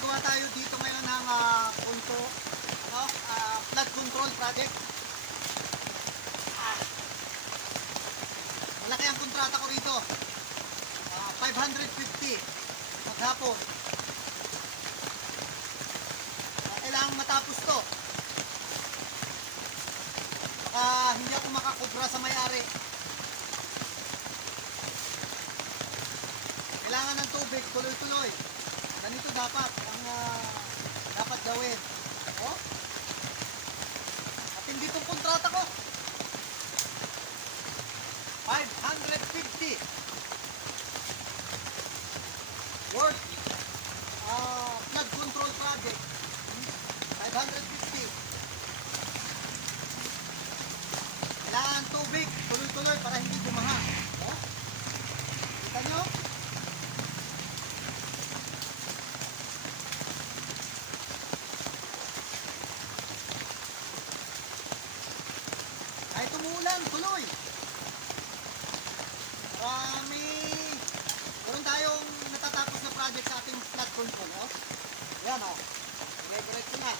gagawa tayo dito ngayon ng punto, no? Flood control project. Malaki ang kontrata ko rito. 550 maghapon. Kailangan matapos to. Baka hindi ako makakubra sa may-ari. Kailangan ng tubig, tuloy-tuloy. Ganito dapat ang dapat gawin. Oh? At hindi itong kontrata ko. 550 worth flood control project. 550. Kailangan tubig, tuloy-tuloy para hindi bumaha. Oh? Kita nyo? Kahit umuulan, tuloy. Meron tayong natatapos na project sa ating flood control. Oh? Yan o. Elaborate ko na.